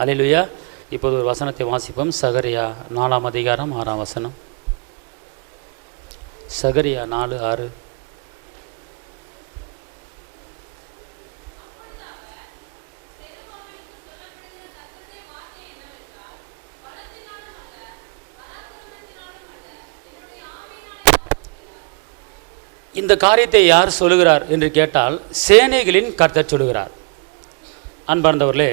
அல்லேலூயா. இப்போது ஒரு வசனத்தை வாசிப்போம். சகரியா 4ஆம் அதிகாரம் 6ஆம் வசனம். சகரியா 4:6. இந்த காரியத்தை யார் சொல்லுகிறார் என்று கேட்டால் சேனைகளின் கர்த்தர் சொல்லுகிறார். அன்பார்ந்தவர்களே,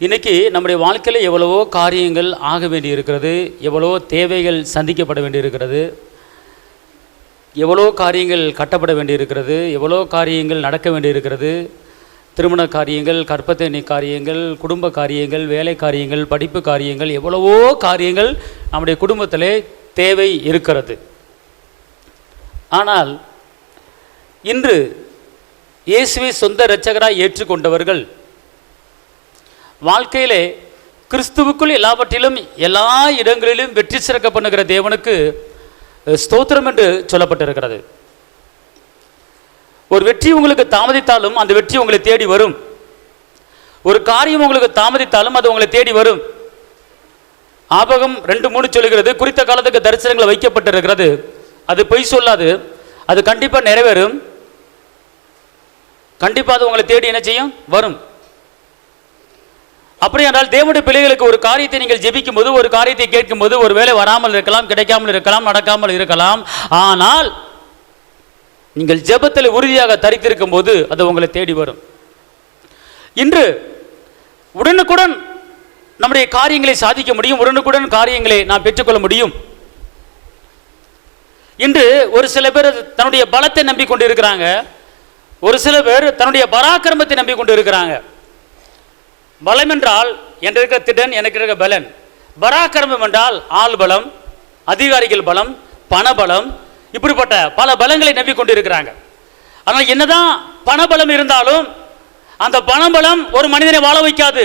இன்றைக்கி நம்முடைய வாழ்க்கையில் எவ்வளவோ காரியங்கள் ஆக வேண்டி இருக்கிறது, எவ்வளவோ தேவைகள் சந்திக்கப்பட வேண்டி இருக்கிறது, எவ்வளோ காரியங்கள் கட்டப்பட வேண்டி இருக்கிறது, எவ்வளோ காரியங்கள் நடக்க வேண்டி இருக்கிறது. திருமண காரியங்கள், கற்பத்தணி காரியங்கள், குடும்ப காரியங்கள், வேலை காரியங்கள், படிப்பு காரியங்கள், எவ்வளவோ காரியங்கள் நம்முடைய குடும்பத்திலே தேவை இருக்கிறது. ஆனால் இன்று இயேசுவை சொந்த இரட்சகராய் ஏற்றுக்கொண்டவர்கள் வாழ்க்கையிலே கிறிஸ்துவுக்குள் எல்லாவற்றிலும் எல்லா இடங்களிலும் வெற்றி சிறக்க பண்ணுகிற தேவனுக்கு ஸ்தோத்திரம் என்று சொல்லப்பட்டிருக்கிறது. ஒரு வெற்றி உங்களுக்கு தாமதித்தாலும் அந்த வெற்றி உங்களை தேடி வரும். ஒரு காரியம் உங்களுக்கு தாமதித்தாலும் அது உங்களை தேடி வரும். ஆபகம் 2:3 சொல்லுகிறது, குறித்த காலத்துக்கு தரிசனங்கள் வைக்கப்பட்டிருக்கிறது, அது பொய் சொல்லாது, அது கண்டிப்பாக நிறைவேறும், கண்டிப்பாக அது உங்களை தேடி என்ன செய்யும், வரும். அப்படி என்றால் தேவனுடைய பிள்ளைகளுக்கு ஒரு காரியத்தை நீங்கள் ஜெபிக்கும் போது, ஒரு காரியத்தை கேட்கும் போது, ஒரு வேளை வராமல் இருக்கலாம், கிடைக்காமல் இருக்கலாம், நடக்காமல் இருக்கலாம். ஆனால் நீங்கள் ஜெபத்தில் உறுதியாக தரித்திருக்கும் போது அது உங்களை தேடி வரும். இன்று உடனுக்குடன் நம்முடைய காரியங்களை சாதிக்க முடியும், உடனுக்குடன் காரியங்களை நாம் பெற்றுக்கொள்ள முடியும். இன்று ஒரு சில பேர் தன்னுடைய பலத்தை நம்பிக்கொண்டு இருக்கிறாங்க, ஒரு சில பேர் தன்னுடைய பராக்கிரமத்தை நம்பிக்கொண்டு இருக்கிறாங்க. பலம் என்றால் எனக்கு இருக்கிற திடன், எனக்கு இருக்கிற பலன். பராக்கிரமம் என்றால் ஆள் பலம், அதிகாரிகள் பலம், பணபலம், இப்படிப்பட்ட பல பலங்களை நம்பிக்கொண்டு இருக்கிறாங்க. ஆனால் என்னதான் பணபலம் இருந்தாலும் அந்த பணபலம் ஒரு மனிதனை வாழ வைக்காது.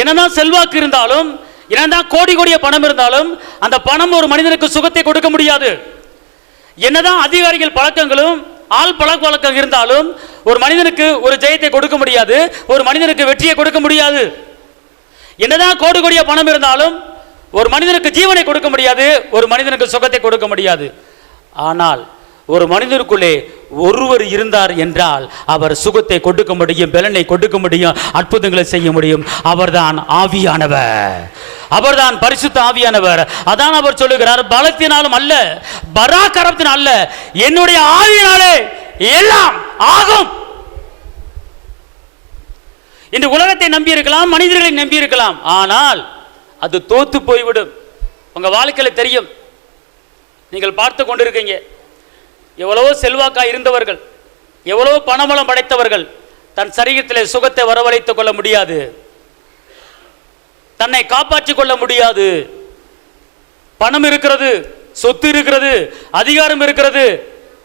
என்னதான் செல்வாக்கு இருந்தாலும், என்னதான் கோடி கோடிய பணம் இருந்தாலும் அந்த பணம் ஒரு மனிதனுக்கு சுகத்தை கொடுக்க முடியாது. என்னதான் அதிகாரிகள் பழக்கங்களும் ஆள் பழக்க வழக்கம் இருந்தாலும் ஒரு மனிதனுக்கு ஒரு ஜெயத்தை கொடுக்க முடியாது, ஒரு மனிதனுக்கு வெற்றியை கொடுக்க முடியாது. என்னதான் கோடி கோடிய பணம் இருந்தாலும் ஒரு மனிதனுக்கு ஜீவனை கொடுக்க முடியாது, ஒரு மனிதனுக்கு சுகத்தை கொடுக்க முடியாது. ஆனால் ஒரு மனிதனுக்குள்ளே ஒருவர் இருந்தார் என்றால் அவர் சுகத்தை கொடுக்க முடியும், பலனை கொடுக்க முடியும், அற்புதங்களை செய்ய முடியும். அவர்தான் ஆவியானவர், அவர்தான் பரிசுத்த ஆவியானவர். அதான் அவர் சொல்லுகிறார், பலத்தினாலும் அல்ல, பராக்கிரமத்தினாலும் அல்ல, என்னுடைய ஆவியினாலே எல்லாம் ஆகும். இந்த உலகத்தை நம்பி இருக்கலாம், மனிதர்களை நம்பி இருக்கலாம், ஆனால் அது தோத்து போய்விடும். உங்க வாழ்க்கையில் தெரியும், நீங்கள் பார்த்து கொண்டிருக்கீங்க, எவ்வளவோ செல்வாக்கா இருந்தவர்கள், எவ்வளவோ பணபலம் படைத்தவர்கள் தன் சரீரத்திலே சுகத்தை வரவழைத்துக் கொள்ள முடியாது, தன்னை காப்பாற்றிக் கொள்ள முடியாது. பணம் இருக்கிறது, சொத்து இருக்கிறது, அதிகாரம் இருக்கிறது,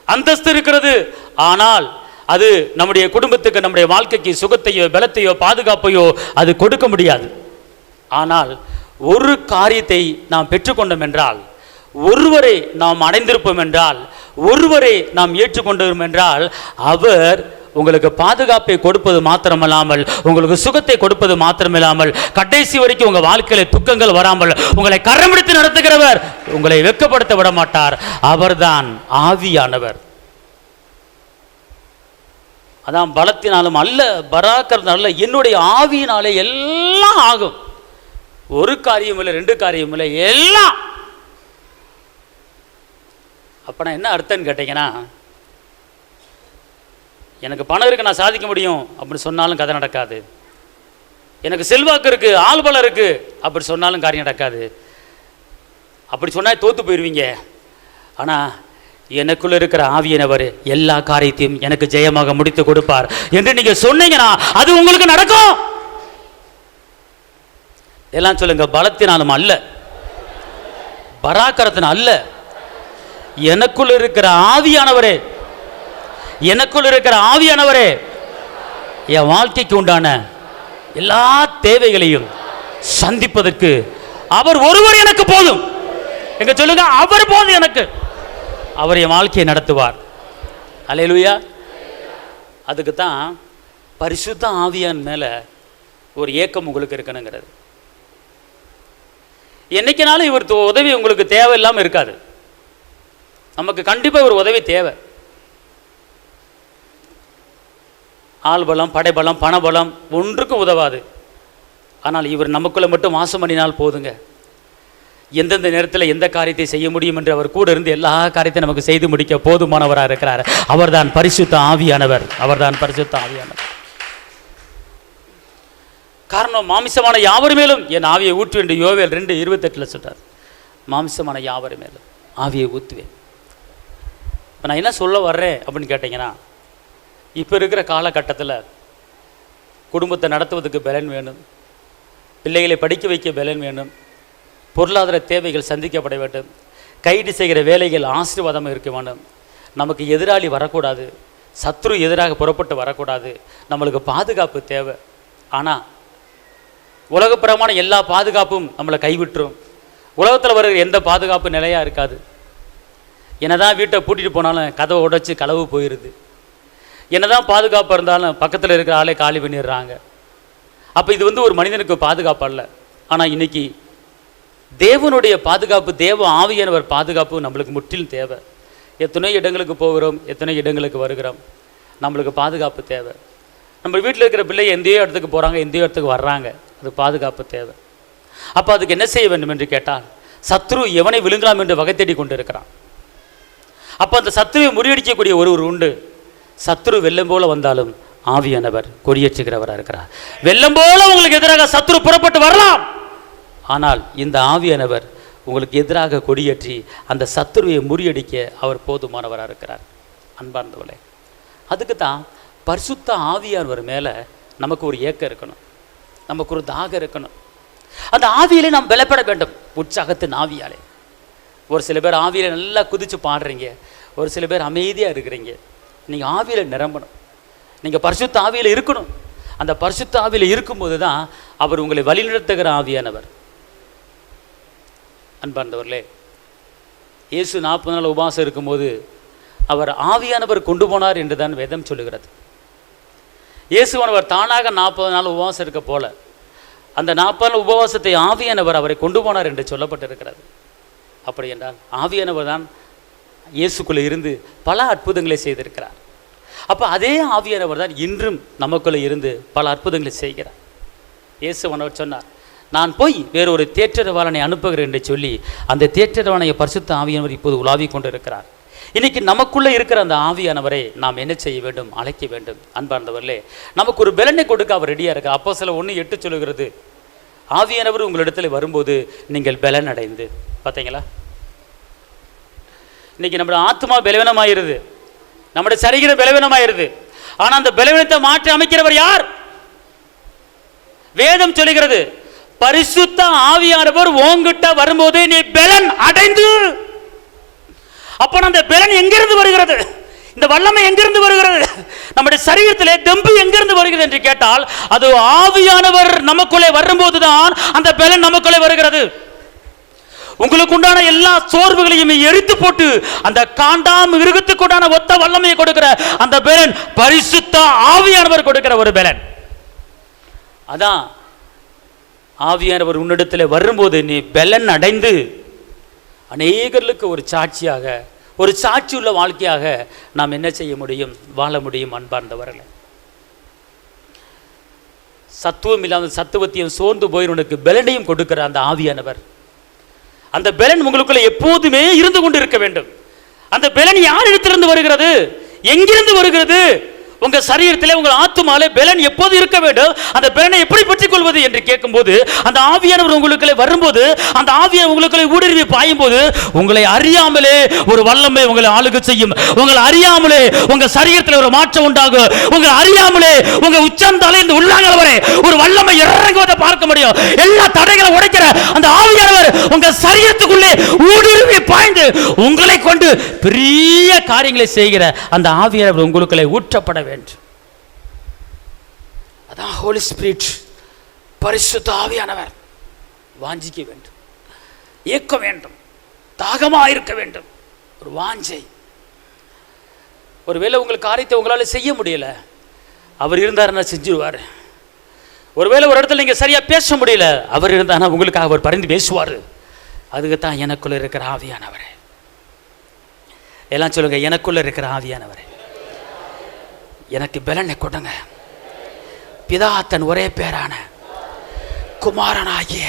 அந்தஸ்து இருக்கிறது, ஆனால் அது நம்முடைய குடும்பத்துக்கு, நம்முடைய வாழ்க்கைக்கு சுகத்தையோ பலத்தையோ பாதுகாப்பையோ அது கொடுக்க முடியாது. ஆனால் ஒரு காரியத்தை நாம் பெற்றுக்கொண்டோம் என்றால், ஒருவரை நாம் அடைந்திருப்போம் என்றால், ஒருவரை நாம் ஏற்றுக்கொண்டோம் என்றால், அவர் உங்களுக்கு பாதுகாப்பை கொடுப்பது மாத்திரமல்லாமல், உங்களுக்கு சுகத்தை கொடுப்பது மாத்திரமில்லாமல், கடைசி வரைக்கும் உங்கள் வாழ்க்கையில துக்கங்கள் வராமல் உங்களை கரம்பிடித்து நடத்துகிறவர், உங்களை வெட்கப்படுத்த விட மாட்டார். அவர்தான் ஆவியானவர். அதான் பலத்தினாலும் அல்ல, பராக்கிரமத்தினாலும் அல்ல, என்னுடைய ஆவியினாலே எல்லாம் ஆகும். ஒரு காரியம் இல்லை, ரெண்டு காரியம் இல்லை, எல்லாம். அப்போ நான் என்ன அர்த்தம்னு கேட்டீங்கன்னா, எனக்கு பணம் இருக்குது, நான் சாதிக்க முடியும் அப்படி சொன்னாலும் கதை நடக்காது. எனக்கு செல்வாக்கு இருக்குது, ஆள் பலம் இருக்குது அப்படி சொன்னாலும் காரியம் நடக்காது. அப்படி சொன்னால் தோற்று போயிடுவீங்க. ஆனால் எனக்குள்ள இருக்கிற ஆவியானவர் எல்லா காரியத்தையும் எனக்கு ஜெயமாக முடித்து கொடுப்பார் என்று நீங்கள் சொன்னீங்கன்னா அது உங்களுக்கு நடக்கும். எல்லாம் சொல்லுங்க, பலத்தினாலும் அல்ல, பராக்கிரத்தினாலும் அல்ல, எனக்குள் இருக்கிற ஆவியானவரே, எனக்குள் இருக்கிற ஆவியானவரே என் வாழ்க்கைக்கு உண்டான எல்லா தேவைகளையும் சந்திப்பதற்கு அவர் ஒருவர் எனக்கு போதும். எங்க சொல்லுங்க, அவர் போதும் எனக்கு. அவர் என் வாழ்க்கையை நடத்துவார். அல்லேலூயா. அதுக்கு தான் பரிசுத்த ஆவியான் மேல ஒரு ஏக்கம் உங்களுக்கு இருக்கணுங்கிறது. என்னைக்குனாலும் இவர் உதவி உங்களுக்கு தேவையில்லாமல் இருக்காது. நமக்கு கண்டிப்பாக ஒரு உதவி தேவை. ஆள் பலம், படைபலம், பணபலம் ஒன்றுக்கும் உதவாது. ஆனால் இவர் நமக்குள்ள மட்டும் வாசம் பண்ணினால் போதுங்க. எந்தெந்த நேரத்தில் எந்த காரியத்தை செய்ய முடியும் என்று அவர் கூட இருந்து எல்லா காரியத்தையும் நமக்கு செய்து முடிக்க போதுமானவராக இருக்கிறார். அவர்தான் பரிசுத்த ஆவியானவர். அவர்தான் பரிசுத்த ஆவியானவர். காரணம், மாமிசமான யாவர் மேலும் என் ஆவியை ஊற்றுவேன் என்று யோவேல் 2:28 சொல்றார். மாமிசமான யாவர் மேலும் ஆவியை ஊற்றுவேன். இப்போ நான் என்ன சொல்ல வர்றேன் அப்படின்னு கேட்டிங்கன்னா, இப்போ இருக்கிற காலகட்டத்தில் குடும்பத்தை நடத்துவதற்கு பலன் வேணும், பிள்ளைகளை படிக்க வைக்க பலன் வேணும், பொருளாதார தேவைகள் சந்திக்கப்பட வேண்டும், கைது செய்கிற வேலைகள் ஆசீர்வாதமாக இருக்க வேண்டும், நமக்கு எதிராளி வரக்கூடாது, சத்ரு எதிராக புறப்பட்டு வரக்கூடாது, நம்மளுக்கு பாதுகாப்பு தேவை. ஆனால் உலகப்புறமான எல்லா பாதுகாப்பும் நம்மளை கைவிட்டுரும். உலகத்தில் வருகிற எந்த பாதுகாப்பு நிலையாக இருக்காது. என்னதான் வீட்டை பூட்டிட்டு போனாலும் கதவை உடைச்சி களவு போயிடுது. என்னதான் பாதுகாப்பாக இருந்தாலும் பக்கத்தில் இருக்கிற ஆளே காலி பண்ணிடுறாங்க. அப்போ இது ஒரு மனிதனுக்கு பாதுகாப்பு அல்ல. ஆனால் இன்னைக்கு தேவனுடைய பாதுகாப்பு, தேவ ஆவியானவர் பாதுகாப்பு நம்மளுக்கு முற்றிலும் தேவை. எத்தனை இடங்களுக்கு போகிறோம், எத்தனை இடங்களுக்கு வருகிறோம், நம்மளுக்கு பாதுகாப்பு தேவை. நம்ம வீட்டில் இருக்கிற பிள்ளை எந்தையோ இடத்துக்கு போகிறாங்க, எந்தையோ இடத்துக்கு வர்றாங்க, அது பாதுகாப்பு தேவை. அப்போ அதுக்கு என்ன செய்ய வேண்டும் என்று கேட்டால், சத்ரு எவனை விழுங்கலாம் என்று வகை தேடி கொண்டு இருக்கிறான். அப்போ அந்த சத்ருவை முறியடிக்கக்கூடிய ஒருவர் உண்டு. சத்ரு வெள்ளம் போல வந்தாலும் ஆவியானவர் கொடியேற்றுகிறவராக இருக்கிறார். வெள்ளம் போல உங்களுக்கு எதிராக சத்ரு புறப்பட்டு வரலாம், ஆனால் இந்த ஆவியானவர் உங்களுக்கு எதிராக கொடியேற்றி அந்த சத்ருவை முறியடிக்க அவர் போதுமானவராக இருக்கிறார். அன்பார்ந்தவர்களே, அதுக்கு தான் பரிசுத்த ஆவியானவர் மேலே நமக்கு ஒரு ஏக்கம் இருக்கணும், நமக்கு ஒரு தாகம் இருக்கணும். அந்த ஆவியிலே நாம் பலப்பட வேண்டும், உற்சாகத்தின் ஆவியாலே. ஒரு சில பேர் ஆவியில நல்லா குதிச்சு பாடுறீங்க, ஒரு சில பேர் அமைதியாக இருக்கிறீங்க. நீங்கள் ஆவியில் நிரம்பணும், நீங்கள் பரிசுத்த ஆவியில் இருக்கணும். அந்த பரிசுத்த ஆவியில் இருக்கும்போது தான் அவர் உங்களை வழிநடத்துகிற ஆவியானவர். அன்பார்ந்தவர்களே, இயேசு 40 நாள் உபவாசம் இருக்கும்போது அவர் ஆவியானவர் கொண்டு போனார் என்று தான் வேதம் சொல்லுகிறது. இயேசுவானவர் தானாக 40 நாள் உபவாசம் இருக்க போல அந்த 40 நாள் உபவாசத்தை ஆவியானவர் அவரை கொண்டு போனார் என்று சொல்லப்பட்டிருக்கிறது. அப்படி என்றால் ஆவியானவர் தான் இயேசுக்குள்ளே இருந்து பல அற்புதங்களை செய்திருக்கிறார். அப்போ அதே ஆவியானவர் தான் இன்றும் நமக்குள்ளே இருந்து பல அற்புதங்களை செய்கிறார். இயேசுவானவர் சொன்னார், நான் போய் வேறொரு தேற்றரவாளனை அனுப்புகிறேன் என்று சொல்லி அந்த தேற்றரவாளைய பரிசுத்த ஆவியானவர் இப்போது உலாவி கொண்டு இருக்கிறார். இன்னைக்கு நமக்குள்ளே இருக்கிற அந்த ஆவியானவரை நாம் என்ன செய்ய வேண்டும்? அழைக்க வேண்டும். அன்பார்ந்தவர்களே, நமக்கு ஒரு பலனை கொடுக்க அவர் ரெடியாக இருக்கார். அப்போஸ்தலர் 1:8 சொல்லுகிறது, ஆவியானவர் உங்களிடத்தில் வரும்போது நீங்கள் பலன் அடைந்து. பார்த்தீங்களா? இன்னைக்கு நம்மளோட ஆத்மா பலவீனமாயிருது, நம்முடைய சரீரம் பலவீனமாயிருது. ஆனால் அந்த பலவீனத்தை மாற்றி அமைக்கிறவர் யார்? வேதம் சொல்லுகிறது, பரிசுத்த ஆவியானவர் உன்கிட்ட வரும்போது நீ பலன் அடைந்து. அப்ப அந்த பலன் எங்கிருந்து வருகிறது? இந்த வல்லமை எங்கிருந்து வருகிறது? நம்முடைய சரீரத்திலே தெம்பு எங்கிருந்து வருகிறது என்று கேட்டால், அது ஆவியானவர் நமக்குள்ளே வரும்போதுதான் அந்த பலன் நமக்குள்ளே வருகிறது. உங்களுக்கு உண்டான எல்லா சோர்வுகளையும் எரித்து போட்டு அந்த காண்டாம் மிருகத்துக்கு உண்டான ஒத்த வல்லமையை கொடுக்கிற அந்த பலன் பரிசுத்த ஆவியானவர் கொடுக்கிற ஒரு பலன். அதான் ஆவியானவர் உன்னிடத்தில் வரும்போது நீ பலன் அடைந்து அநேகர்களுக்கு ஒரு சாட்சியாக, ஒரு சாட்சி உள்ள வாழ்க்கையாக நாம் என்ன செய்ய முடியும்? வாழ முடியும். அன்பார்ந்தவர்களே, சத்துவம் இல்லாத சத்துவத்தையும் சோர்ந்து போயினுக்கு பலனையும் கொடுக்கிற அந்த ஆவியானவர், அந்த பலன் உங்களுக்குள்ள எப்போதுமே இருந்து கொண்டு இருக்க வேண்டும். அந்த பலன் யார் இடத்திலிருந்து வருகிறது? எங்கிருந்து வருகிறது? உங்க சரீரத்திலே உங்கள் ஆத்துமாலே பலன் எப்போது இருக்க வேண்டும், அந்த பலனை எப்படி பெற்றுக் கொள்வது என்று கேட்கும்போது, அந்த ஆவியானவர் உங்களுக்குள்ளே வரும்போது, அந்த ஆவியானவர் உங்களுக்குள்ளே ஊடுருவி பாயும் போது, உங்களை அறியாமலே ஒரு வல்லமை உங்களை ஆளுகை செய்யும். உங்களை அறியாமலே உங்க சரீரத்தில் ஒரு மாற்றம் உண்டாகும். உங்களை அறியாமலே உங்க உச்சந்தலையிலிருந்து உள்ளாங்கல் வரை ஒரு வல்லமை இறங்குவதை பார்க்க முடியும். எல்லா தடைகளை உடைக்கிற அந்த ஆவியானவர் உங்க சரீரத்துக்குள்ளே ஊடுருவி பாய்ந்து உங்களை கொண்டு பெரிய காரியங்களை செய்கிற அந்த ஆவியானவர் உங்களுக்குள்ளே ஊற்றப்பட வேண்டும். அதான் ஹோலி ஸ்பிரிட், பரிசுத்த ஆவியானவர். வாஞ்சிக்க வேண்டும், ஏக்க வேண்டும், தாகமாக இருக்க வேண்டும், ஒரு வாஞ்சை. ஒருவேளை உங்கள் காரியத்தை உங்களால் செய்ய முடியல, அவர் இருந்தாருன்னா செஞ்சிருவார். ஒருவேளை ஒரு இடத்துல நீங்கள் சரியாக பேச முடியல, அவர் இருந்தானா உங்களுக்காக அவர் பரிந்து பேசுவார். அதுக்கு தான் எனக்குள்ள இருக்கிற ஆவியானவரே. எல்லாம் சொல்லுங்க, எனக்குள்ள இருக்கிற ஆவியானவரே எனக்கு பலனை கொடுங்க. பிதா தன் ஒரே பேரான குமாரனாகிய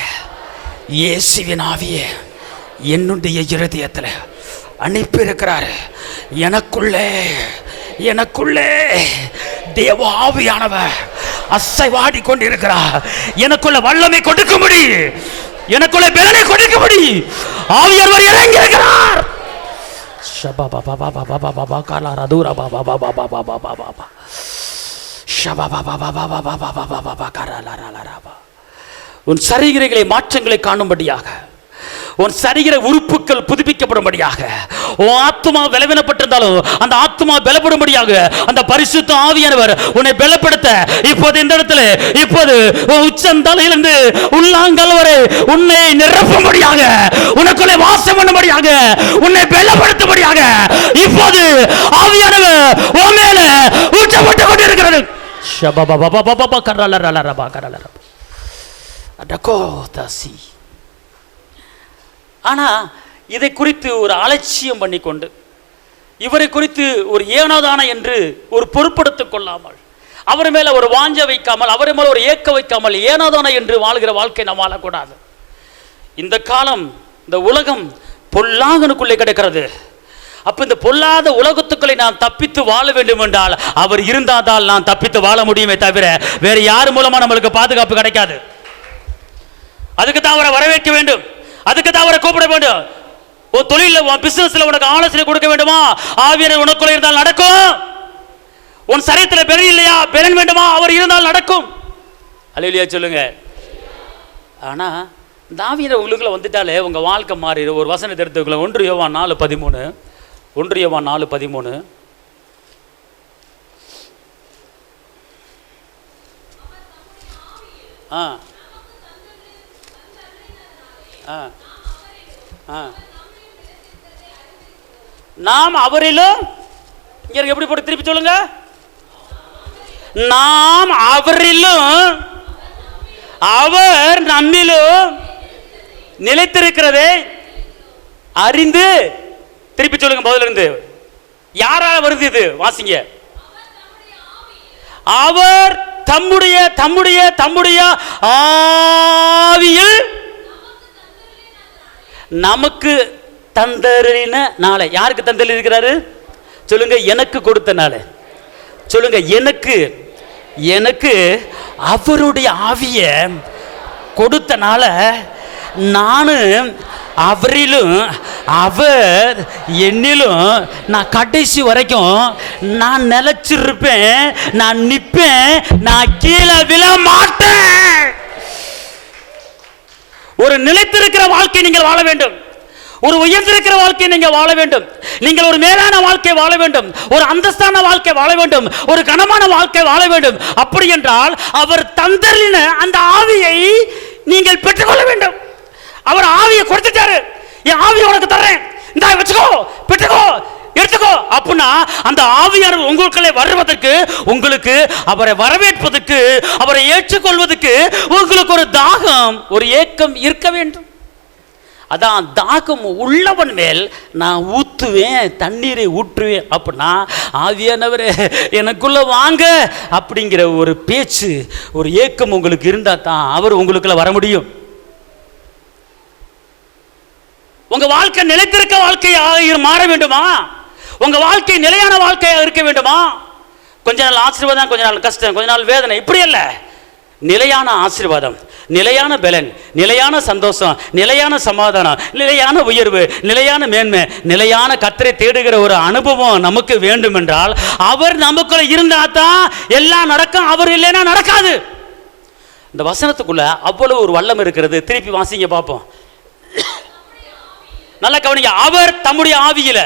இயேசுவின் ஆவியே என்னுடைய இருதயத்தில் அனுப்பி இருக்கிறார். எனக்குள்ளே தேவ ஆவியானவர் அசைவாடி கொண்டிருக்கிறார். எனக்குள்ள வல்லமை கொடுக்கும்படி, எனக்குள்ள பலனை கொடுக்கும்படி ஆவியானவர் இறங்கி இருக்கிறார். உன் சரீரங்களை மாற்றங்களை காணும்படியாக, உன் சரீர உறுப்புகள் புதுப்பிக்கப்படும்படியாக, உன் ஆத்மா பலவீனப்பட்டிருந்தாலும் அந்த ஆத்மா பலப்படும்படியாக அந்த பரிசுத்த ஆவியானவர் உன்னை பலப்படுத்த இப்போது இந்த இடத்துல, இப்போது உச்சந்தலையிலிருந்து உள்ளாங்கல் வரை உன்னை நிரப்பும்படியாக, உனக்குள்ளே வாசம் பண்ணும்படியாக, உன்னை பலப்படுத்தும்படியாக இப்போது ஆவியானவர் உன் மேல ஊற்றப்பட்டு கொண்டிருக்கிறது. ஆனா இதை குறித்து ஒரு அலட்சியம் பண்ணிக்கொண்டு, இவரை குறித்து ஒரு ஏனோதான என்று ஒரு பொறுப்படுத்திக் கொள்ளாமல், அவர் மேல ஒரு வாஞ்ச வைக்காமல், அவர் மேல ஒரு ஏக்க வைக்காமல் ஏனோதான என்று வாழ்கிற வாழ்க்கை நாம் வாழக்கூடாது. இந்த காலம், இந்த உலகம் பொல்லாங்கனுக்குள்ளே கிடக்கிறது. அப்ப இந்த பொல்லாத உலகத்துக்களை நான் தப்பித்து வாழ வேண்டும் என்றால் அவர் இருந்தால் நான் தப்பித்து வாழ முடியுமே தவிர வேற யார் மூலமா நம்மளுக்கு பாதுகாப்பு கிடைக்காது. அதுக்கு தான் அவரை வரவேற்க வேண்டும், அதுக்கு தான் அவரை கூப்பிட வேண்டும். உன் தொழிலில், உன் பிசினஸ்ல உனக்கு ஆலோசனை கொடுக்க வேண்டுமா? ஆவியானவர் உனக்குள்ள இருந்தால் நடக்கும். உன் சரீரத்தில் பலன் இல்லையா, பலன் வேண்டுமா? அவர் இருந்தால் நடக்கும். அல்லேலூயா சொல்லுங்க. ஆனா இந்த ஆவியானவர் உங்களுக்குள்ள வந்துட்டாலே உங்க வாழ்க்கை மாறிடும். ஒரு வசனத்தை எடுத்துக்கொள்ள, 1 யோவான் 4:13. 1 யோவான் 4:13. நாம் அவரிலும், இங்க எப்படி போட்டு திருப்பி சொல்லுங்க, நாம் அவரிலும் அவர் நம்மிலும் நிலைத்திருக்கிறதை அறிந்து, திருப்பி சொல்லுங்க முதல்ல இருந்து. யாரால வருது இது? வாசிங்க. அவர் தம்முடைய தம்முடைய தம்முடைய ஆவியில் நமக்கு தந்தரின நாளை. யாருக்கு தந்தரில் இருக்கிறாரு சொல்லுங்க? எனக்கு கொடுத்த நாளை. சொல்லுங்க, எனக்கு அவருடைய ஆவிய கொடுத்தனால நானும் அவரிலும் அவர் என்னிலும் நான் கடைசி வரைக்கும் நான் நிலைச்சிருப்பேன், நான் நிற்பேன், நான் கீழே விழ மாட்டேன். ஒரு நிலைத்திருக்கிற வாழ்க்கை நீங்கள் வாழ வேண்டும். ஒரு உயர்ந்திருக்கிற வாழ்க்கையை நீங்கள் வாழ வேண்டும். நீங்கள் ஒரு மேலான வாழ்க்கை வாழ வேண்டும், ஒரு அந்தஸ்தான வாழ்க்கை வாழ வேண்டும், ஒரு கனமான வாழ்க்கை வாழ வேண்டும். அப்படி என்றால் அவர் தந்தரின அந்த ஆவியை நீங்கள் பெற்றுக்கொள்ள வேண்டும். அவர் ஆவியை கொடுத்துட்டாரு, என் ஆவியை உனக்கு தர்றேன், இந்த வச்சுக்கோ, பெற்றுக்கோ, எடுத்துக்கோ அப்படின்னா அந்த ஆவியானவர் உங்களுக்குள்ளே வருவதற்கு, உங்களுக்கு அவரை வரவேற்பதற்கு, அவரை ஏற்றுக்கொள்வதற்கு உங்களுக்கு ஒரு தாகம், ஒரு ஏக்கம் இருக்க வேண்டும். அதான் தாகம் உள்ளவன் மேல் நான் ஊற்றுவேன், தண்ணீரை ஊற்றுவேன். அப்படின்னா ஆவியானவரே எனக்குள்ள வாங்க அப்படிங்கிற ஒரு பேச்சு, ஒரு ஏக்கம் உங்களுக்கு இருந்தால் தான் அவர் உங்களுக்குள்ள வர முடியும். உங்க வாழ்க்கை நிலைத்திருக்க வாழ்க்கையாக மாற வேண்டுமா? உங்க வாழ்க்கை நிலையான வாழ்க்கையாக இருக்க வேண்டுமா? கொஞ்ச நாள் ஆசீர்வாதம், கொஞ்ச நாள் கஷ்டம், கொஞ்ச நாள் வேதனை, இப்படி அல்ல. நிலையான ஆசீர்வாதம், நிலையான பலன், நிலையான சந்தோஷம், நிலையான சமாதானம், நிலையான உயர்வு, நிலையான மேன்மை, நிலையான கர்த்தரை தேடுகிற ஒரு அனுபவம் நமக்கு வேண்டும் என்றால் அவர் நமக்குள்ள இருந்தா தான் எல்லாம் நடக்கும். அவர் இல்லைன்னா நடக்காது. இந்த வசனத்துக்குள்ள அவ்வளவு ஒரு வல்லம் இருக்கிறது. திருப்பி வாசிங்க பார்ப்போம். நல்லா கவனிங்க. அவர் தம்முடைய ஆவியில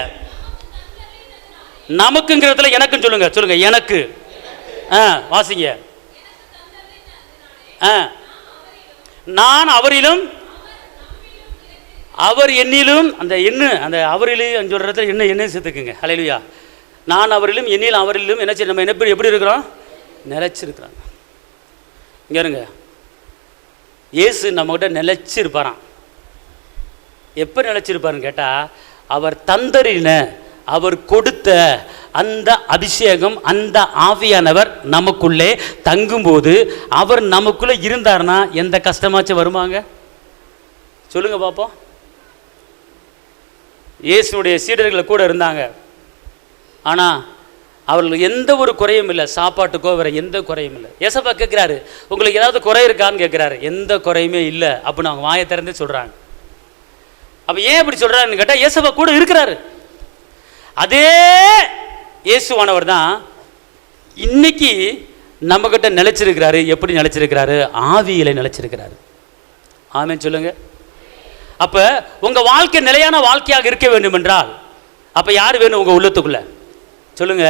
நமக்குங்கிறதுல எனக்கும் சொல்லுங்க, சொல்லுங்க எனக்கு. வாசிங்க. நான் அவரிலும் அவர் என்னிலும், அந்த என்ன அந்த அவரிலும் சொல்றதுல என்ன சேர்த்துக்குங்க. ஹல்லேலூயா. நான் அவரிலும் என்னிலும் அவரிலும் என்ன நம்ம எப்படி இருக்கிறோம்? நிலைச்சிருக்கிறோம். இங்க இருங்க. இயேசு நம்மகிட்ட நிலைச்சிருப்பாராம். எப்போ நிலைச்சிருப்பாருன்னு கேட்டா, அவர் தந்தரின, அவர் கொடுத்த அந்த அபிஷேகம், அந்த ஆவியானவர் நமக்குள்ளே தங்கும்போது, அவர் நமக்குள்ளே இருந்தார்னா எந்த கஷ்டமாச்சும் வருமாங்க? சொல்லுங்க பார்ப்போம். இயேசுடைய சீடர்கள் கூட இருந்தாங்க. ஆனால் அவர்களுக்கு எந்த ஒரு குறையும் இல்லை. சாப்பாட்டுக்கோ வேற எந்த குறையும் இல்லை. ஏசப்பா கேட்குறாரு, உங்களுக்கு ஏதாவது குறை இருக்கான்னு கேட்குறாரு. எந்த குறையுமே இல்லை அப்படின்னு அவங்க வாயை திறந்து சொல்கிறாங்க. அப்போ ஏன் அப்படி சொல்கிறாருன்னு கேட்டால், ஏசப்பா கூட இருக்கிறாரு. அதே இயேசுவானவர் தான் இன்னைக்கு நம்மகிட்ட நிலைச்சிருக்கிறாரு. எப்படி நிலைச்சிருக்கிறாரு? ஆவியில நிலைச்சிருக்கிறாரு. ஆமென் சொல்லுங்க. அப்ப உங்க வாழ்க்கை நிலையான வாழ்க்கையாக இருக்க வேண்டும் என்றால் அப்ப யார் வேணும் உங்க உள்ளத்துக்குள்ள? சொல்லுங்க.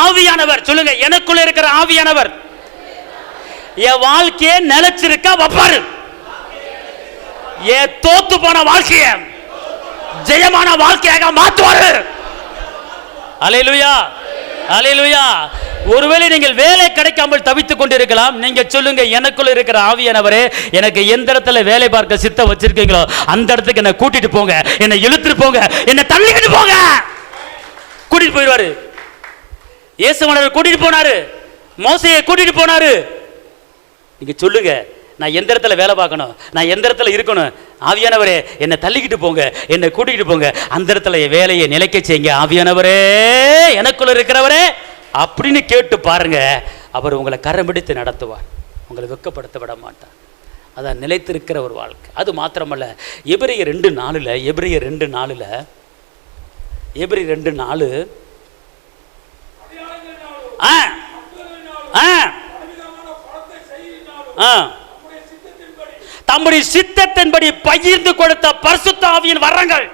ஆவியானவர். சொல்லுங்க, எனக்குள்ள இருக்கிற ஆவியானவர் என் வாழ்க்கையை நிலைச்சிருக்க வைப்பாரு. என் தோத்து போன வாழ்க்கைய ஜெயமான வாழ்க்கையாக மாற்றுவாரு. அல்லேலூயா, அல்லேலூயா. ஒருவேளை நீங்கள் வேலை கிடைக்காமல் தவித்துக் கொண்டிருக்கலாம். நீங்க சொல்லுங்க, எனக்குள்ள இருக்கிற ஆவியானவரே, எனக்கு எந்த இடத்துல வேலை பார்க்க சித்தம் வச்சிருக்கீங்களோ அந்த இடத்துக்கு என்ன கூட்டிட்டு போங்க, என்னை இழுத்துட்டு போங்க, என்னை தள்ளிக்கிட்டு போங்க. கூட்டிட்டு போயிடுவாரு. இயேசுவானவர் கூட்டிட்டு போனாரு, மோசேயை கூட்டிட்டு போனாரு. நீங்க சொல்லுங்க, நான் எந்த இடத்துல வேலை பார்க்கணும், நான் எந்த இடத்துல இருக்கணும், ஆவியானவரே என்னை தள்ளிக்கிட்டு போங்க, என்னை கூட்டிகிட்டு போங்க, அந்த இடத்துல வேலையை நிலைக்க செய்யுங்க ஆவியானவரே, எனக்குள்ள இருக்கிறவரே அப்படின்னு கேட்டு பாருங்க. அவர் உங்களை கரம் பிடித்து நடத்துவார், உங்களை வெட்கப்படுத்த விட மாட்டார். அதான் நிலைத்திருக்கிற ஒரு வாழ்க்கை. அது மாத்திரமல்ல, எபிரேயர் 2:4 எபிரேயர் 2:4 தம்முடைய சித்தத்தின்படி பகிர்ந்து கொடுத்த பரிசுத்த ஆவியின் வரங்கள்.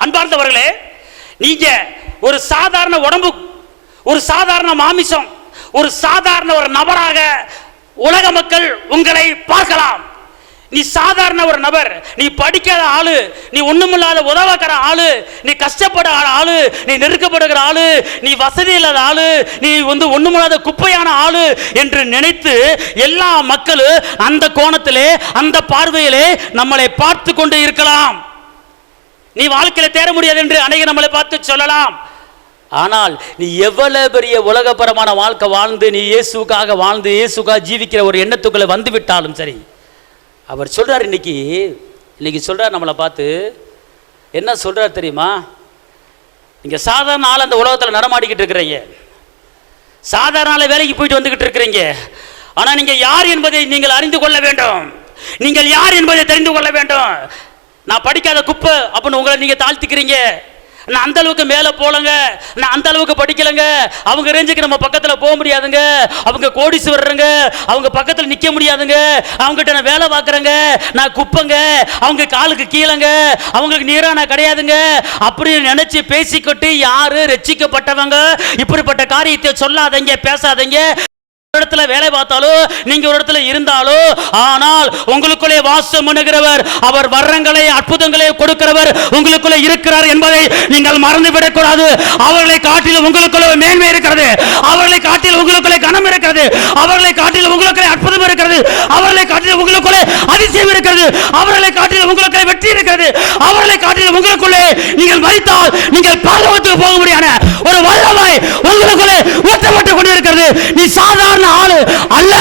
அன்பார்ந்தவர்களே, நீங்க ஒரு சாதாரண உடம்பு, ஒரு சாதாரண மாமிசம், ஒரு சாதாரண ஒரு நபராக உலக மக்கள் உங்களை பார்க்கலாம். நீ சாதாரண ஒரு நபர், நீ படிக்காத ஆளு, நீ ஒண்ணுமில்லாத உதவக்கிற ஆளு, நீ கஷ்டப்படுற ஆளு, நீ நெருக்கப்படுகிற ஆளு, நீ வசதி இல்லாத ஆளு, நீ ஒண்ணுமில்லாத குப்பையான ஆளு என்று நினைத்து எல்லா மக்களும் அந்த கோணத்திலே, அந்த பார்வையிலே நம்மளை பார்த்து கொண்டு இருக்கலாம். நீ வாழ்க்கையில தேர முடியாது என்று அநேகர் நம்மளை பார்த்து சொல்லலாம். ஆனால் நீ எவ்வளவு பெரிய உலகபரமான வாழ்க்கை வாழ்ந்து, நீ இயேசுக்காக வாழ்ந்து இயேசுக்காக ஜீவிக்கிற ஒரு எண்ணத்துக்குள்ள வந்து விட்டாலும் சரி, அவர் சொல்றார், இன்னைக்கு சொல்றார் நம்மளை பார்த்து. என்ன சொல்றார் தெரியுமா? நீங்க சாதாரண ஆள் அந்த உலகத்தில் நடமாடிக்கிட்டு இருக்கிறீங்க, சாதாரண ஆள் வேலைக்கு போயிட்டு வந்துகிட்டு இருக்கிறீங்க. ஆனா நீங்க யார் என்பதை நீங்கள் அறிந்து கொள்ள வேண்டும். நீங்கள் யார் என்பதை தெரிந்து கொள்ள வேண்டும். நான் படிக்காத குப்பை அப்படின்னு உங்களை நீங்க தாழ்த்திக்கிறீங்க. நான் அந்த அளவுக்கு மேலே போலங்க, நான் அந்த அளவுக்கு படிக்கலங்க, அவங்க ரேஞ்சுக்கு நம்ம பக்கத்தில் போக முடியாதுங்க, அவங்க கோடீஸ்வரருங்க, அவங்க பக்கத்தில் நிற்க முடியாதுங்க, அவங்ககிட்ட நான் வேலை பார்க்குறேங்க, நான் குப்பைங்க, அவங்க காலுக்கு கீழங்க, அவங்களுக்கு நீராக நான் கிடையாதுங்க அப்படின்னு நினைச்சு பேசிக்கிட்டு யாரு ரட்சிக்கப்பட்டவங்க இப்படிப்பட்ட காரியத்தை சொல்லாதீங்க, பேசாதீங்க. இடத்துல வேலை பார்த்தாலோ நீங்க ஒரு இடத்துல இருந்தாலோ, ஆனால் உங்களுக்குள்ளே வாசம் பண்ணுகிறவர், அவர் வரங்களை அற்புதங்களை கொடுக்கிறவர் உங்களுக்குள்ளே இருக்கிறார் என்பதை நீங்கள் மறந்துவிடக் கூடாது. அவர்களை காட்டிலும் உங்களுக்குள்ளே மேன்மை இருக்கிறது, அவர்களை காட்டிலும் உங்களுக்குள்ளே கனம் இருக்கிறது, அவர்களை காட்டிலும் உங்களுக்குள்ளே அற்புதம் இருக்கிறது, அவர்களை காட்டிலும் உங்களுக்குள்ளே அதிசயம் இருக்கிறது, அவர்களை காட்டிலும் உங்களுக்குள்ளே வெற்றி இருக்கிறது, அவர்களை காட்டிலும் உங்களுக்குள்ளே நீங்கள் மரித்தால் நீங்கள் பரலோகத்துக்கு போக முடியாத ஒரு வல்லமை உங்களுக்குள்ளே ஊற்றப்பட்டு கொண்டிருக்கிறது. நீ சாதாரண ஆளு அல்ல.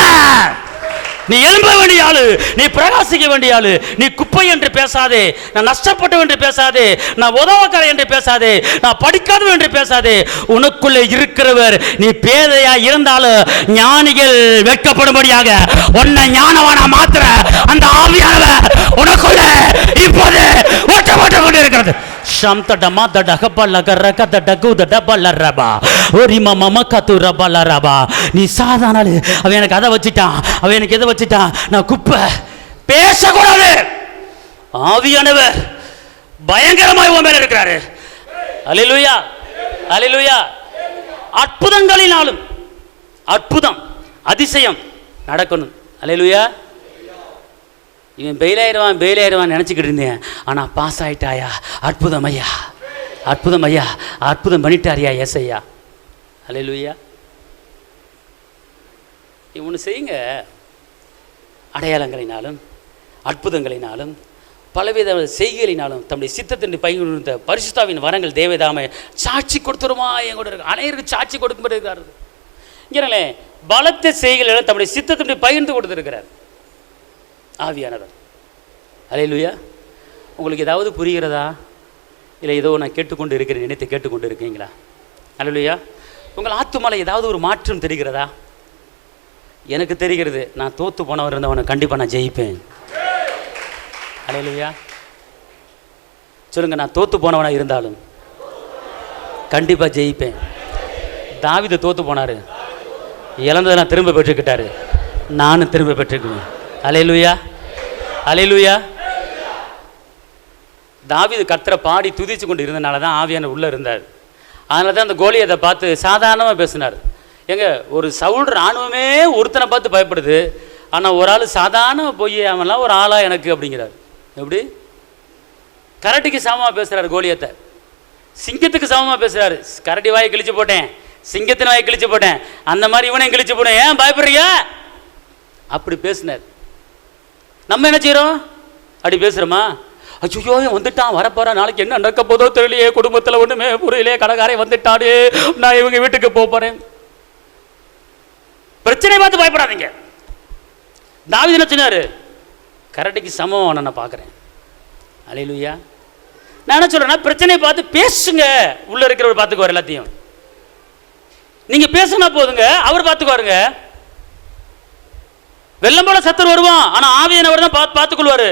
நீ எழும்ப வேண்டிய ஆளு, நீ பிரகாசிக்க வேண்டிய ஆளு. நீ குப்பை என்று பேசாதே, நான் நஷ்டப்பட்டவன் என்று பேசாதே, நான் உதவக்காரன் என்று பேசாதே, நான் படிக்காதவன் என்று பேசாதே. உனக்குள்ளே இருக்கிறவர், நீ பேதையா இருந்தாலும் ஞானிகள் வெட்கப்படும்படியாக உன்னை ஞானவானா மாத்திர அந்த ஆவியானவர் உனக்குள்ள இப்போது ஓட்டப்பட்டு கொண்டிருக்கிறது. ஷம்தடமா தடகபலகரக தடகுதடபலரபா ஒரிமமமகதுரபலரபா. நீ சாதாரண அவன் எனக்கு அதை வச்சிட்டான், அவன் எனக்கு எதை வச்சிட்டான், நான் குப்பை பேசக்கூடாது. ஆவியானவர் பயங்கரமாய் உன் மேல இருக்கிறாரு. அல்லேலூயா, அல்லேலூயா. அற்புதங்களினாலும் அற்புதம் அதிசயம் நடக்கணும். அல்லேலூயா. இவன் பெயிலாயிருவான் நினச்சிக்கிட்டு இருந்தேன், ஆனால் பாஸ் ஆயிட்டாயா, அற்புதம் ஐயா, அற்புதம் ஐயா, அற்புதம் பண்ணிட்டாரியா ஏசையா. அல்லேலூயா. ஒன்று செய்யுங்க, அடையாளங்களினாலும் அற்புதங்களினாலும் பலவித செய்கைகளினாலும் தம்முடைய சித்தத்தின் பகிர்ந்த பரிசுத்தாவின் வரங்கள் தேவதாமை சாட்சி கொடுத்துருமா என் கூட இருக்கு. அனைவருக்கு சாட்சி கொடுக்கும்படி இருக்காரு. இங்கே பலத்த செய்கைகள் தம்முடைய சித்தத்தின் பகிர்ந்து கொடுத்துருக்கிறார் ஆவியானவர். அல்லேலூயா. உங்களுக்கு ஏதாவது புரிகிறதா? இல்லை ஏதோ நான் கேட்டுக்கொண்டு இருக்கிறேன் நினைத்து கேட்டுக்கொண்டு இருக்கீங்களா? அல்லேலூயா. உங்கள் ஆத்துமால ஏதாவது ஒரு மாற்றம் தெரிகிறதா? எனக்கு தெரிகிறது, நான் தோத்து போனவர் இருந்தவனை கண்டிப்பாக நான் ஜெயிப்பேன். அல்லேலூயா. சொல்லுங்க, நான் தோத்து போனவனா இருந்தாலும் கண்டிப்பாக ஜெயிப்பேன். தாவீது தோத்து போனாரு, இழந்ததெல்லாம் திரும்ப பெற்றுக்கிட்டாரு, நானும் திரும்ப பெற்றுக்குவேன். அல்லேலூயா, அல்லேலூயா. தாவீது கர்த்தரை பாடி துதிச்சு கொண்டு இருந்தனால தான் ஆவியானவர் உள்ளே இருந்தார். அதனால தான் அந்த கோலியத்தை பார்த்து சாதாரணமாக பேசினார். எங்க ஒரு சவுல் இராணுவமே ஒருத்தனை பார்த்து பயப்படுது, ஆனால் ஒரு ஆள் சாதாரண போய் அவன்லாம் ஒரு ஆளா எனக்கு அப்படிங்கிறார். எப்படி? கரடிக்கு சமமாக பேசுகிறார் கோலியத்தை, சிங்கத்துக்கு சமமாக பேசுகிறாரு. கரடி வாயை கிழிச்சு போட்டேன், சிங்கத்தின் வாயை கிழிச்சு போட்டேன், அந்த மாதிரி இவனையும் கிழிச்சு போட்டேன், ஏன் பயப்படுறீங்க அப்படி பேசினார். நம்ம என்ன செய்கிறோம்? அப்படி பேசுகிறோமா? ஐயோ வந்துட்டான், வரப்போறா, நாளைக்கு என்ன நடக்க போதோ தெரியலையே, குடும்பத்தில் ஒன்றுமே புரியலையே, கடைக்காரே வந்துட்டாரு, நான் இவங்க வீட்டுக்கு போகிறேன். பிரச்சனை பார்த்து பயப்படாதீங்க. தாவீது என்ன சொன்னாரு? கரடிக்கு சமம் நான் பார்க்குறேன். அல்லேலூயா. நான் என்ன சொல்றேன்னா, பிரச்சனையை பார்த்து பேசுங்க. உள்ள இருக்கிறவர் பார்த்துக்குவார் எல்லாத்தையும். நீங்க பேசுனா போதுங்க, அவர் பார்த்துக்குவாருங்க. வெள்ளம் போல சத்தர் வருவான், ஆனா ஆவியானவர் தான் பார்த்துக்கொள்வாரு.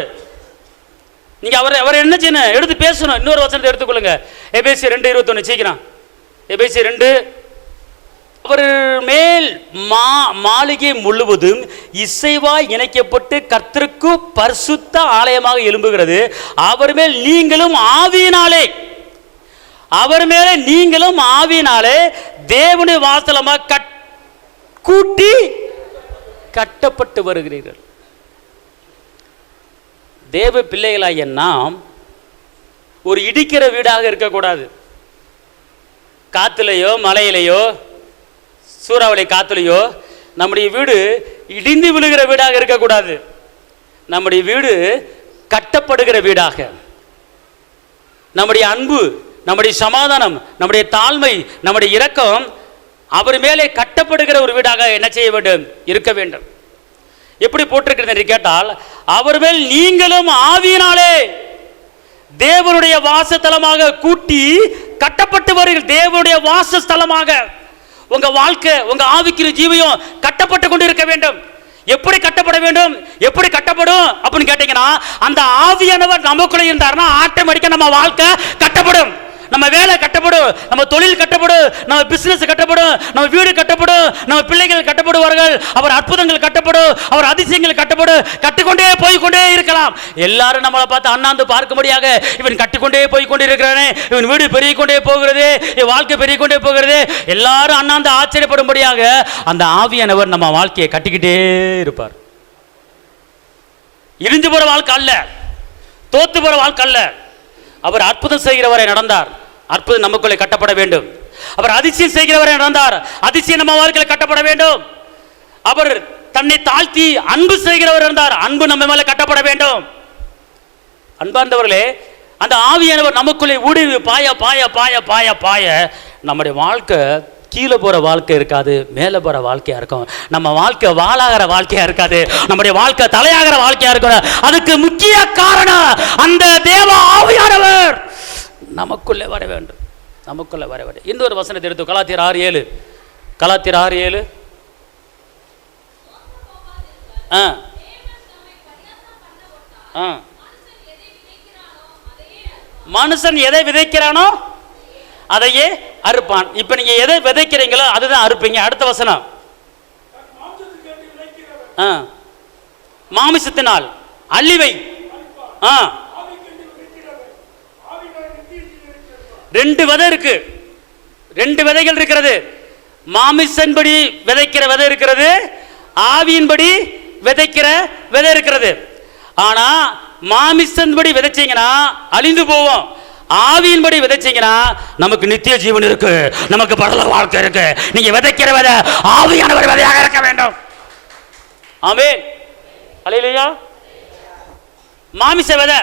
நீங்க அவர் என்ன செய்யணும்? எடுத்து பேசணும். இன்னொரு வசனத்தை எடுத்துக்கொள்ளுங்க. எபேசியர் 2:21 சீக்கிரம். எபேசியர் 2. அவர் மேல் மாளிகை முழுவதும் இசைவாய் இணைக்கப்பட்டு கர்த்தருக்கு பரிசுத்த ஆலயமாக எழும்புகிறது. அவர் மேல் நீங்களும் ஆவியினாலே, அவர் மேலே நீங்களும் ஆவியினாலே தேவனுடைய வாசலமாக கூட்டி கட்டப்பட்டு வருகிறீர்கள். தேவ பிள்ளைகளாகிய நாம் ஒரு இடிக்கிற வீடாக இருக்கக்கூடாது. காத்துலையோ மலையிலையோ சூறாவளி காத்துலையோ நம்முடைய வீடு இடிந்து விழுகிற வீடாக இருக்கக்கூடாது. நம்முடைய வீடு கட்டப்படுகிற வீடாக, நம்முடைய அன்பு, நம்முடைய சமாதானம், நம்முடைய தாழ்மை, நம்முடைய இரக்கம் அவர் மேலே கட்டப்படுகிற ஒரு வீடாக என்ன செய்ய வேண்டும்? இருக்க வேண்டும். எப்படி போட்டிருக்கிறது என்று கேட்டால், அவர் மேல் நீங்களும் ஆவியினாலே தேவனுடைய வாசஸ்தலமாக கூட்டி கட்டப்பட்டு வருகிறீர்கள். தேவனுடைய வாசஸ்தலமாக உங்க வாழ்க்கை, உங்க ஆவிக்கிற ஜீவியம் கட்டப்பட்டு கொண்டு இருக்க வேண்டும். எப்படி கட்டப்பட வேண்டும்? எப்படி கட்டப்படும் அப்படின்னு கேட்டீங்கன்னா, அந்த ஆவியானவர் நமக்குள்ள இருந்தாருன்னா ஆட்டோமேட்டிக்கா நம்ம வாழ்க்கை கட்டப்படும். நம்ம வேலை கட்டப்படும், நம்ம தொழில் கட்டப்படும், நம்ம பிசினஸ் கட்டப்படும், நம்ம வீடு கட்டப்படும், நம்ம பிள்ளைகள் கட்டப்படுவார்கள், அவர் அற்புதங்கள் கட்டப்படும், அவர் அதிசயங்கள் கட்டப்படும். கட்டிக்கொண்டே போய்கொண்டே இருக்கலாம். எல்லாரும் நம்மளை பார்த்து அண்ணாந்து பார்க்கும்படியாக, இவன் கட்டிக்கொண்டே போய்கொண்டே இருக்கிறானே, இவன் வீடு பெருகிக்கொண்டே போகிறது, இவன் வாழ்க்கை பெருகிக்கொண்டே போகிறது, எல்லாரும் அண்ணாந்து ஆச்சரியப்படும்படியாக அந்த ஆவியானவர் நம்ம வாழ்க்கையை கட்டிக்கிட்டே இருப்பார். இடிஞ்சு போற வாழ்க்கை அல்ல, தோத்து போற வாழ்க்கை அல்ல. அவர் அற்புதம் செய்கிறவரை நடந்தார், அற்புதம் நமக்குள்ளே கட்டப்பட வேண்டும். அவர் அதிசயம் செய்கிறவரை நடந்தார், அதிசயம் நம்ம வாழ்க்கையில் கட்டப்பட வேண்டும். அவர் தன்னை தாழ்த்தி அன்பு செய்கிறவர் இருந்தார், அன்பு நம்ம மேல கட்டப்பட வேண்டும். அன்பார்ந்தவர்களே, அந்த ஆவியானவர் நமக்குள்ளே ஊடுருவி பாய பாய பாய பாய பாய நம்முடைய வாழ்க்கை கீழே போகிற வாழ்க்கை இருக்காது, மேலே போகிற வாழ்க்கையாக இருக்கும். நம்ம வாழ்க்கை வாழாகிற வாழ்க்கையாக இருக்காது, நம்முடைய வாழ்க்கை தலையாகிற வாழ்க்கையாக இருக்கும். அதுக்கு முக்கிய காரணம் அந்த தேவ ஆவியானவர் நமக்குள்ளே வர வேண்டும், நமக்குள்ளே வர வேண்டும். இன்னொரு வசனத்தை எடுத்து கலாத்தியர் 6:7, கலாத்தியர் 6:7. மனுஷன் எதை விதைக்கிறானோ அதையே அறுப்பான். இப்ப நீங்க எதை விதைக்கிறீங்களோ அதுதான் அறுப்பீங்க. அடுத்த வசனம், மாமிசத்தினால் அழிவை. ரெண்டு விதை இருக்கு, ரெண்டு விதைகள் இருக்கிறது. மாமிசன்படி விதைக்கிற விதை இருக்கிறது, ஆவியின்படி விதைக்கிற விதை இருக்கிறது. ஆனா மாமிசன்படி விதைச்சீங்கன்னா அழிந்து போவோம், ஆவியின்படி விதைச்சீங்கன்னா நமக்கு நித்திய ஜீவன் இருக்கு, நமக்கு பரலோக வாழ்க்கை இருக்கு. நீங்க விதைக்கிற விதை ஆவியானவர் விதையாக இருக்க வேண்டும். ஆமென், அல்லேலூயா. மாமிச விதை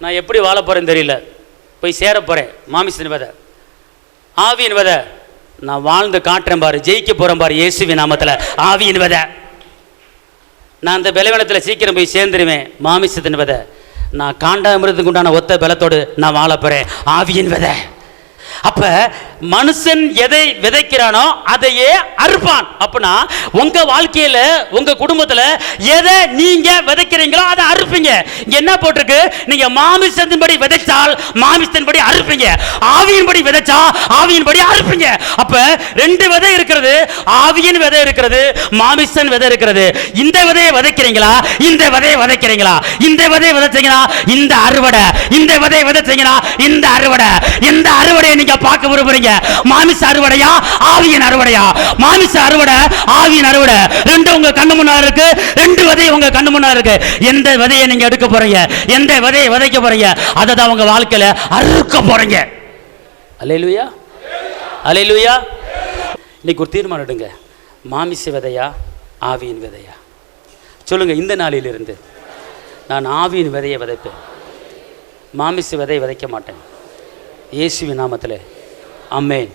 நான் எப்படி வாழ போறேன்னு தெரியல, போய் சேர போறேன். மாமிசன் விதை. ஆவியின் விதை நான் வாழ்ந்து காட்டுறேன் பாரு, ஜெயிக்க போறேன் பாரு இயேசுவின் நாமத்துல. ஆவியின் விதை நான் அந்த பலவீனத்தில் சீக்கிரம் போய் சேர்ந்துருவேன். மாமிசத்தின் விதை நான் காண்டாமிருதுக்கு உண்டான ஒத்த பலத்தோடு நான் வாழ போறேன். ஆவியின் விதை. அப்ப மனுஷன் எதை விதைக்கிறானோ அதையே அறுப்பான். அப்படின்னா உங்க வாழ்க்கையில உங்க குடும்பத்துல எதை நீங்க விதைக்கிறீங்களோ அதை அறுப்பீங்க. என்ன போட்டிருக்கு? நீங்க மாமிசத்தின்படி விதைச்சால் மாமிசத்தின்படி அறுப்பீங்க, ஆவியின்படி விதைச்சா ஆவியின்படி அறுப்பீங்க. அப்ப ரெண்டு விதை இருக்கிறது, ஆவியின் விதை இருக்கிறது, மாமிசன் விதை இருக்கிறது. இந்த விதையை விதைக்கிறீங்களா, இந்த விதையை விதைக்கிறீங்களா? இந்த விதையை விதைச்சீங்கன்னா இந்த அறுவடை, இந்த விதையை விதைச்சீங்கன்னா இந்த அறுவடை. எந்த அறுவடையை நீங்க பார்க்க விரும்புறீங்க? மாமிச அறுவடையா, ஆவியின் அறுவடையா? மாமிச அறுவடை, ஆவியின் அறுவடை ரெண்டும் உங்க கண்ணு முன்னாடி இருக்கு, ரெண்டு விதை உங்க கண்ணு முன்னாடி இருக்கு. எந்த விதையை நீங்க எடுக்க போறீங்க, எந்த விதையை விதைக்க போறீங்க, அதை தான் உங்க வாழ்க்கையில அறுக்க போறீங்க. அல்லேலூயா, அல்லேலூயா. இன்னைக்கு ஒரு தீர்மானம் எடுங்க, மாமிச விதையா, ஆவியின் விதையா? சொல்லுங்க. இந்த நாளிலிருந்து நான் ஆவியின் விதையை விதைப்பேன், மாமிச விதையை விதைக்க மாட்டேன். இயேசுவின் நாமத்திலே ஆமென்.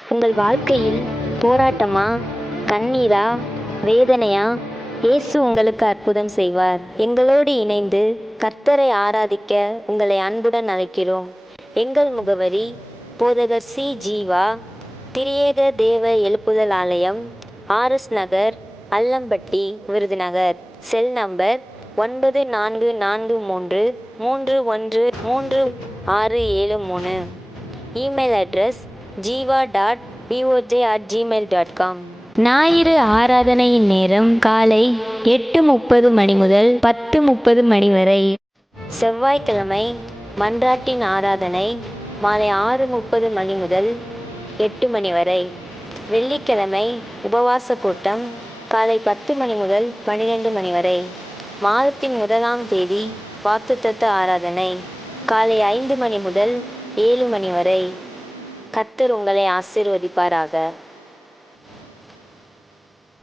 உங்கள் வாழ்க்கையில் போராட்டமா, கண்ணீரா, வேதனையா? இயேசு உங்களுக்கு அற்புதம் செய்வார். எங்களோடு இணைந்து கர்த்தரை ஆராதிக்க உங்களை அன்புடன் அழைக்கிறோம். எங்கள் முகவரி: போதகர் சி. ஜீவா, திரியேக தேவ எழுப்புதல் ஆலயம், RS Nagar, Allampatti, Virudhunagar. Cell number 9443313673. Email address jiva.boj@gmail.com. ஞாயிறு ஆராதனையின் நேரம் காலை 8:30 மணி முதல் 10:30 மணி வரை. செவ்வாய்க்கிழமை மன்றாட்டின் ஆராதனை மாலை 6:30 மணி முதல் 8 மணி வரை. வெள்ளிக்கிழமை உபவாச கூட்டம் காலை 10 மணி முதல் 12 மணி வரை. மாதத்தின் 1ஆம் தேதி வாக்குத்தத்த ஆராதனை காலை 5 மணி முதல் 7 மணி வரை. கர்த்தர் உங்களை ஆசீர்வதிப்பாராக.